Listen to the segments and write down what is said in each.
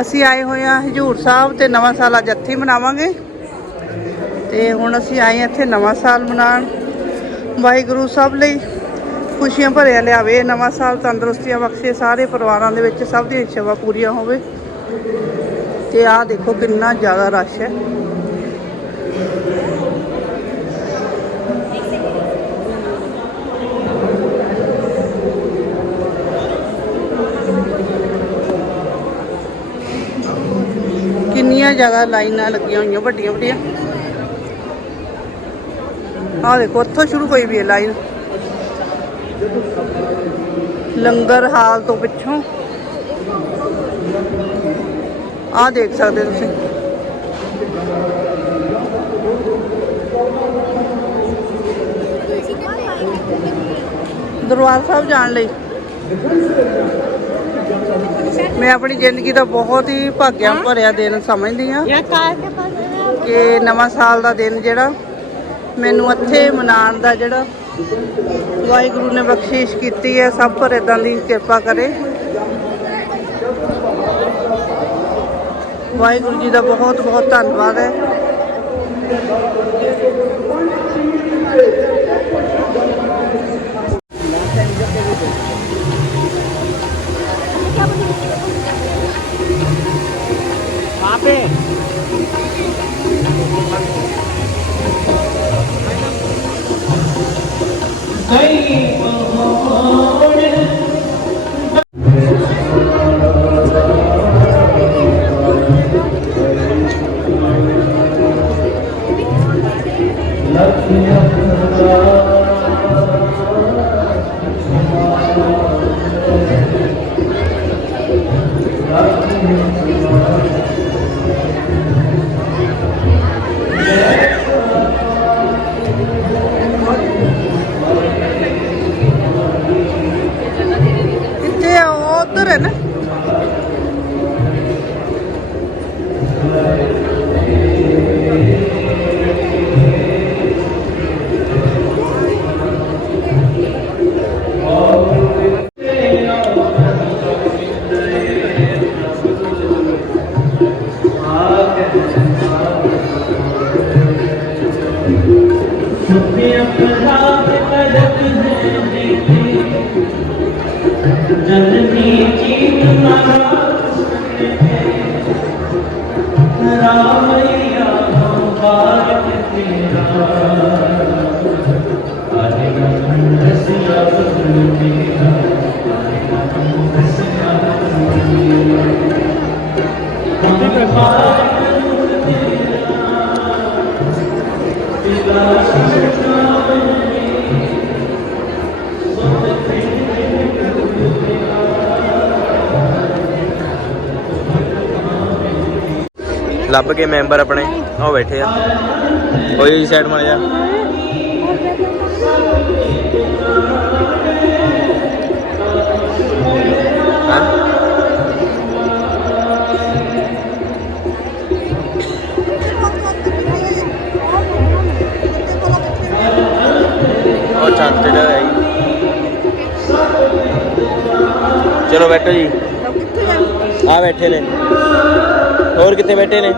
ਅਸੀਂ ਆਏ ਹੋਏ ਆ ਹਜੂਰ ਸਾਹਿਬ ਤੇ ਨਵਾਂ ਸਾਲ ਅੱਜ ਇੱਥੇ ਮਨਾਵਾਂਗੇ। ਤੇ ਹੁਣ ਅਸੀਂ ਆਏ ਇੱਥੇ ਨਵਾਂ ਸਾਲ ਮਨਾਉਣ। ਵਾਹਿਗੁਰੂ ਸਭ ਲਈ ਖੁਸ਼ੀਆਂ ਭਰਿਆ ਲਿਆਵੇ। ਨਵਾਂ ਸਾਲ ਤੰਦਰੁਸਤੀਆਂ ਬਖਸ਼ੇ। ਸਾਰੇ ਪਰਿਵਾਰਾਂ ਦੇ ਵਿੱਚ ਸਭ ਦੀਆਂ ਇੱਛਾਵਾਂ ਪੂਰੀਆਂ ਹੋਵੇ। ਤੇ ਆਹ ਦੇਖੋ ਕਿੰਨਾ ਜ਼ਿਆਦਾ ਰਸ਼ ਹੈ। ਜ਼ਿਆਦਾ ਲਾਈਨਾਂ ਲੱਗੀਆਂ ਹੋਈਆਂ ਵੱਡੀਆਂ ਵੱਡੀਆਂ ਆਹ ਦੇਖੋ ਉੱਥੋਂ ਸ਼ੁਰੂ ਹੋਈ ਵੀ ਹੈ ਲਾਈਨ ਲੰਗਰ ਹਾਲ ਤੋਂ ਪਿੱਛੋਂ ਆਹ ਦੇਖ ਸਕਦੇ ਤੁਸੀਂ ਦਰਬਾਰ ਸਾਹਿਬ ਜਾਣ ਲਈ ਮੈਂ ਆਪਣੀ ਜ਼ਿੰਦਗੀ ਦਾ ਬਹੁਤ ਹੀ ਭਾਗਿਆ ਭਰਿਆ ਦਿਨ ਸਮਝਦੀ ਆ ਕਿ ਨਵਾਂ ਸਾਲ ਦਾ ਦਿਨ ਜਿਹੜਾ ਮੈਨੂੰ ਇੱਥੇ ਮਨਾਉਣ ਦਾ ਜਿਹੜਾ ਵਾਹਿਗੁਰੂ ਨੇ ਬਖਸ਼ਿਸ਼ ਕੀਤੀ ਹੈ ਸਭ ਪਰ ਇਦਾਂ ਦੀ ਕਿਰਪਾ ਕਰੇ। ਵਾਹਿਗੁਰੂ ਜੀ ਦਾ ਬਹੁਤ ਬਹੁਤ ਧੰਨਵਾਦ ਹੈ। ਜਨਨੀ ਜੀਤ ਮਰਾ ਰਾਮਈਆ ਮੁਬਾਰਕ ਤੇਰਾ ਆਰੇ ਨਾਮ ਰਸਿਆ ਬਦਲ ਤੇਰਾ ਆਰੇ ਨਾਮ ਰਸਿਆ ਬਦਲ ਤੇਰਾ ਮੁਬਾਰਕ ਤੇਰਾ ਬਿਲਾਸ ਲੱਭ ਕੇ ਮੈਂਬਰ ਆਪਣੇ ਉਹ ਬੈਠੇ ਆ। ਕੋਈ ਸਾਈਡ ਮਾਰ ਜਾ? ਉਹ ਛੱਤ ਤੇ ਹੈ ਚਲੋ ਬੈਠੋ ਜੀ। ਆ? ਬੈਠੇ ਨੇ। ਹੋਰ ਕਿੱਥੇ ਬੈਠੇ ਨੇ?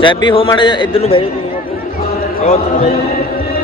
ਸੈਬੀ, ਹੋ ਮਾੜਾ ਜਿਹਾ ਇੱਧਰ ਨੂੰ ਬਹਿ ਜਾ ਤੁਸੀਂ। ਉਹ ਉੱਧਰ ਬਹਿ ਜਾਓ?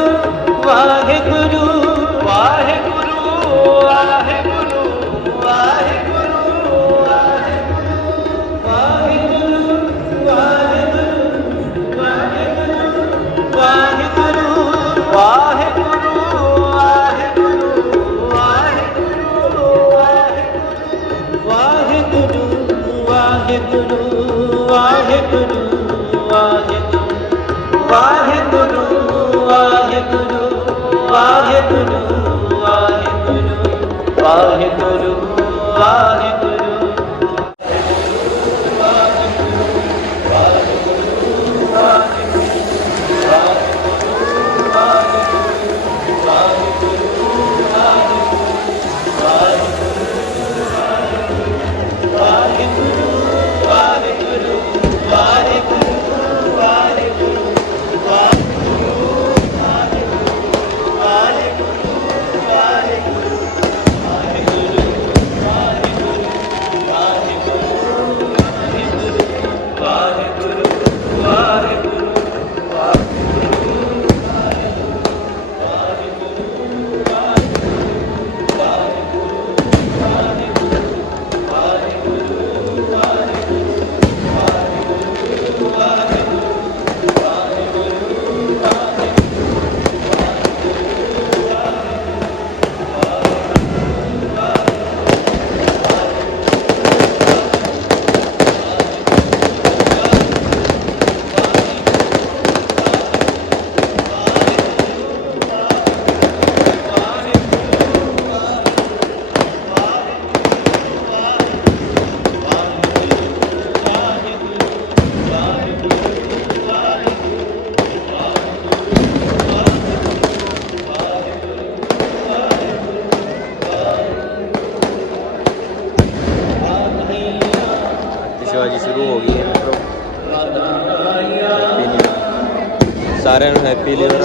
una de pili, ¿verdad?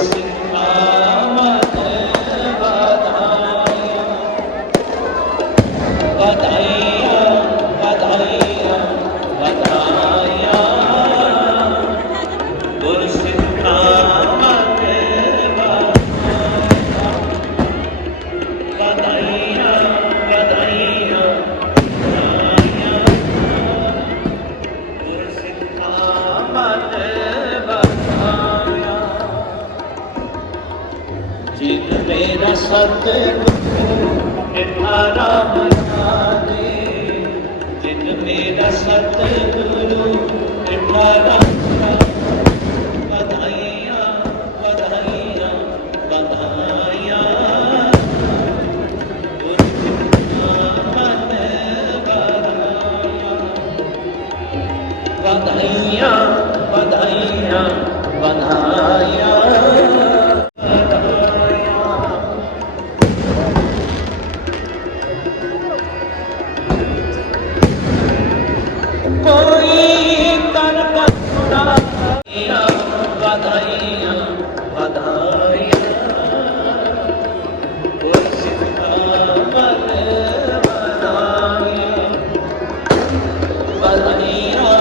وتهيرا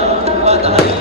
وتهيرا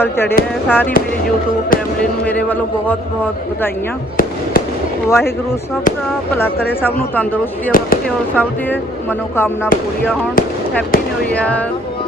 ਸਾਲ ਚੜਿਆ ਹੈ। ਸਾਰੀ ਮੇਰੀ YouTube ਫੈਮਿਲੀ ਨੂੰ ਮੇਰੇ ਵੱਲੋਂ ਬਹੁਤ ਬਹੁਤ ਵਧਾਈਆਂ। ਵਾਹਿਗੁਰੂ ਸਭ ਦਾ ਭਲਾ ਕਰੇ, ਸਭ ਨੂੰ ਤੰਦਰੁਸਤੀ ਬਖਸ਼ੇ ਔਰ ਸਭ ਦੀ ਮਨੋਕਾਮਨਾ ਪੂਰੀਆਂ ਹੋਣ। Happy new year